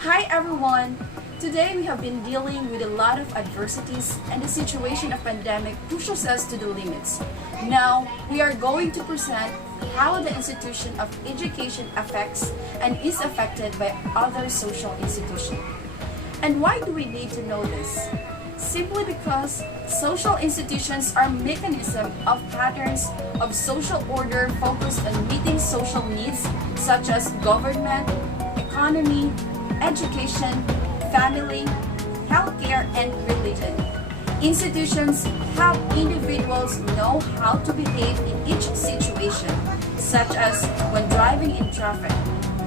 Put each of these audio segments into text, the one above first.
Hi everyone! Today we have been dealing with a lot of adversities and the situation of pandemic pushes us to the limits. Now, we are going to present how the institution of education affects and is affected by other social institutions. And why do we need to know this? Simply because social institutions are mechanisms of patterns of social order focused on meeting social needs such as government, economy, education, family, healthcare, and religion. Institutions help individuals know how to behave in each situation, such as when driving in traffic,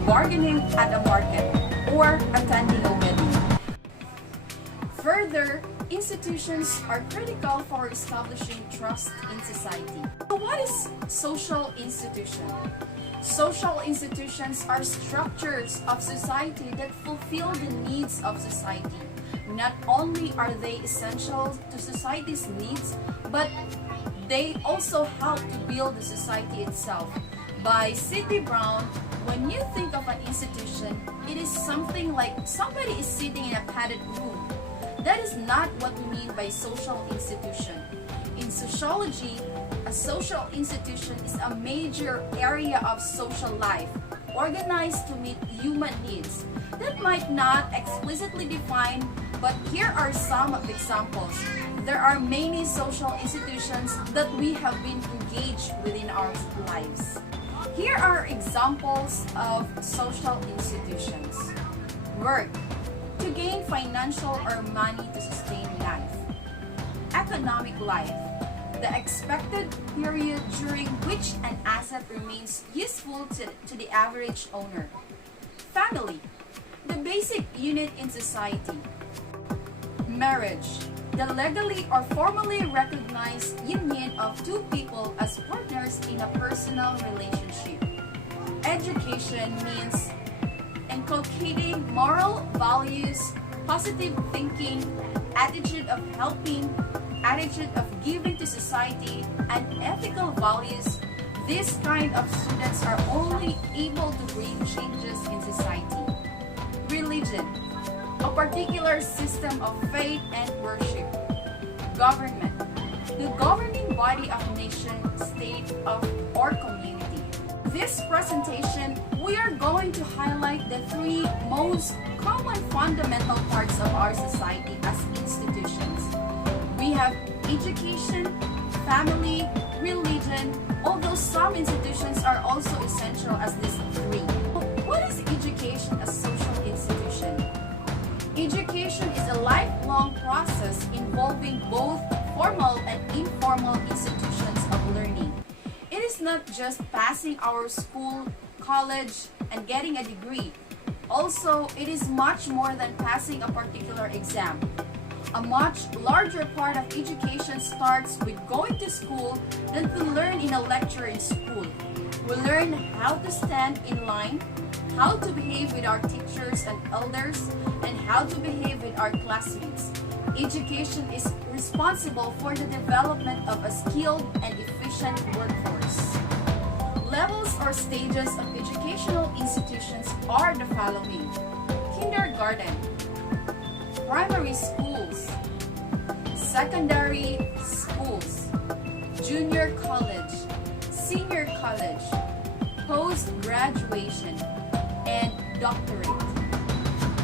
bargaining at a market, or attending a wedding. Further, institutions are critical for establishing trust in society. So what is social institution? Social institutions are structures of society that fulfill the needs of society. Not only are they essential to society's needs, but they also help to build the society itself. By C.T. Brown, when you think of an institution, it is something like somebody is sitting in a padded room. That is not what we mean by social institution. In sociology, a social institution is a major area of social life, organized to meet human needs. That might not explicitly define, but here are some of the examples. There are many social institutions that we have been engaged within our lives. Here are examples of social institutions. Work, to gain financial or money to sustain life. Economic life, the expected period during which an asset remains useful to the average owner. Family, the basic unit in society. Marriage, the legally or formally recognized union of two people as partners in a personal relationship. Education means inculcating moral values, positive thinking, attitude of helping, attitude of giving to society, and ethical values. This kind of students are only able to bring changes in society. Religion, a particular system of faith and worship. Government, the governing body of nation, state, or community. This presentation, we are going to highlight the three most common fundamental parts of our society as institutions. We have education, family, religion, although some institutions are also essential as these three. What is education as social institution? Education is a lifelong process involving both formal and informal institutions of learning. It is not just passing our school, college, and getting a degree. Also, it is much more than passing a particular exam. A much larger part of education starts with going to school than we learn in a lecture in school. We learn how to stand in line, how to behave with our teachers and elders, and how to behave with our classmates. Education is responsible for the development of a skilled and efficient workforce. Levels or stages of educational institutions are the following: kindergarten, primary schools, secondary schools, junior college, senior college, post-graduation, and doctorate.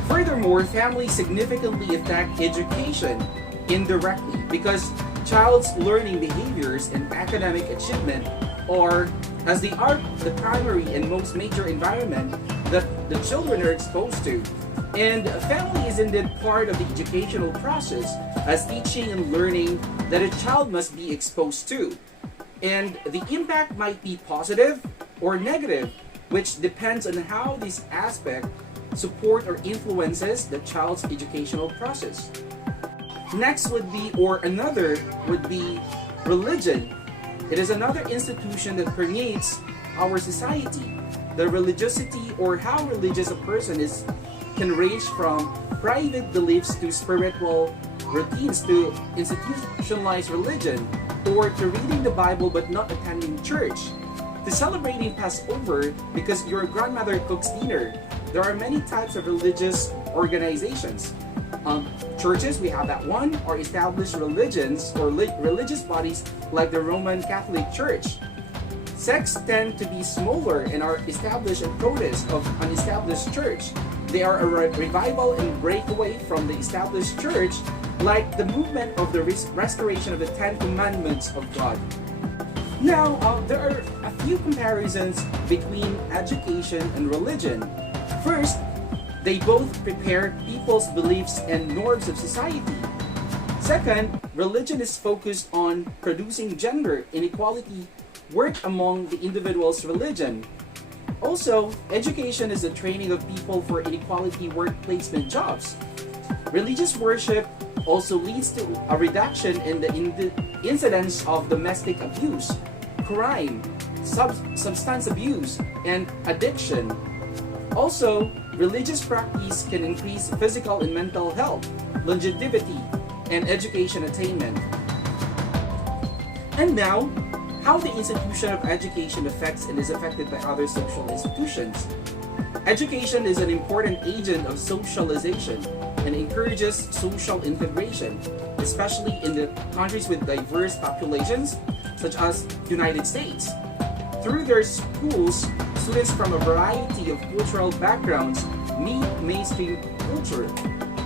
Furthermore, families significantly affect education indirectly because child's learning behaviors and academic achievement are, as they are the primary and most major environment that the children are exposed to. And family is indeed part of the educational process as teaching and learning that a child must be exposed to. And the impact might be positive or negative, which depends on how this aspect support or influences the child's educational process. Next would be, or another would be, religion. It is another institution that permeates our society. The religiosity or how religious a person is can range from private beliefs to spiritual routines to institutionalized religion, or to reading the Bible but not attending church, to celebrating Passover because your grandmother cooks dinner, there are many types of religious organizations. Churches, we have that one, or established religions or religious bodies like the Roman Catholic Church. Sects tend to be smaller and are established in protest of an established church. They are a revival and breakaway from the established church, like the movement of the restoration of the Ten Commandments of God. Now, there are a few comparisons between education and religion. First, they both prepare people's beliefs and norms of society. Second, religion is focused on producing gender inequality work among the individual's religion. Also, education is the training of people for inequality work placement jobs. Religious worship also leads to a reduction in the incidence of domestic abuse, crime, substance abuse, and addiction. Also, religious practice can increase physical and mental health, longevity, and education attainment. And now, how the institution of education affects and is affected by other social institutions. Education is an important agent of socialization and encourages social integration, especially in the countries with diverse populations, such as the United States. Through their schools, students from a variety of cultural backgrounds meet mainstream culture.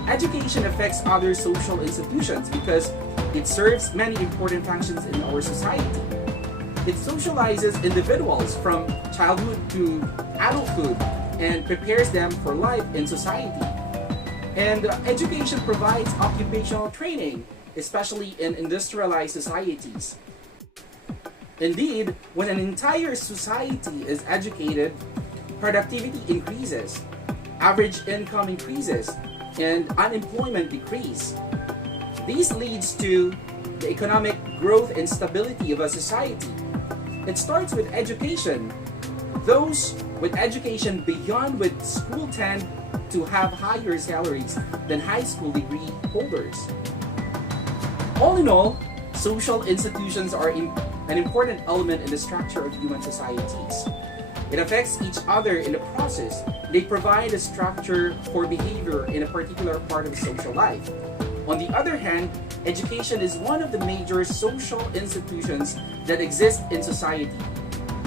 Education affects other social institutions because it serves many important functions in our society. It socializes individuals from childhood to adulthood and prepares them for life in society. And education provides occupational training, especially in industrialized societies. Indeed, when an entire society is educated, productivity increases, average income increases, and unemployment decreases. This leads to the economic growth and stability of a society. It starts with education. Those with education beyond with school tend to have higher salaries than high school degree holders. All in all, social institutions are an important element in the structure of human societies. It affects each other in the process. They provide a structure for behavior in a particular part of social life. On the other hand, education is one of the major social institutions that exist in society.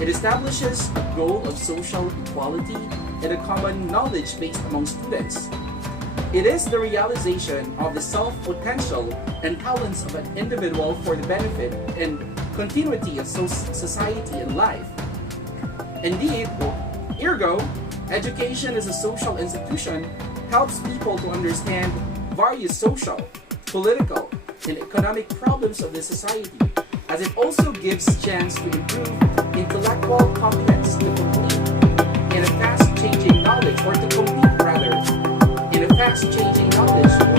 It establishes a goal of social equality and a common knowledge base among students. It is the realization of the self-potential and talents of an individual for the benefit and continuity of society and life. Indeed, ergo, education as a social institution helps people to understand various social, political, and economic problems of the society, as it also gives chance to improve intellectual competence to complete in a fast-changing knowledge, or to compete rather, in a fast-changing knowledge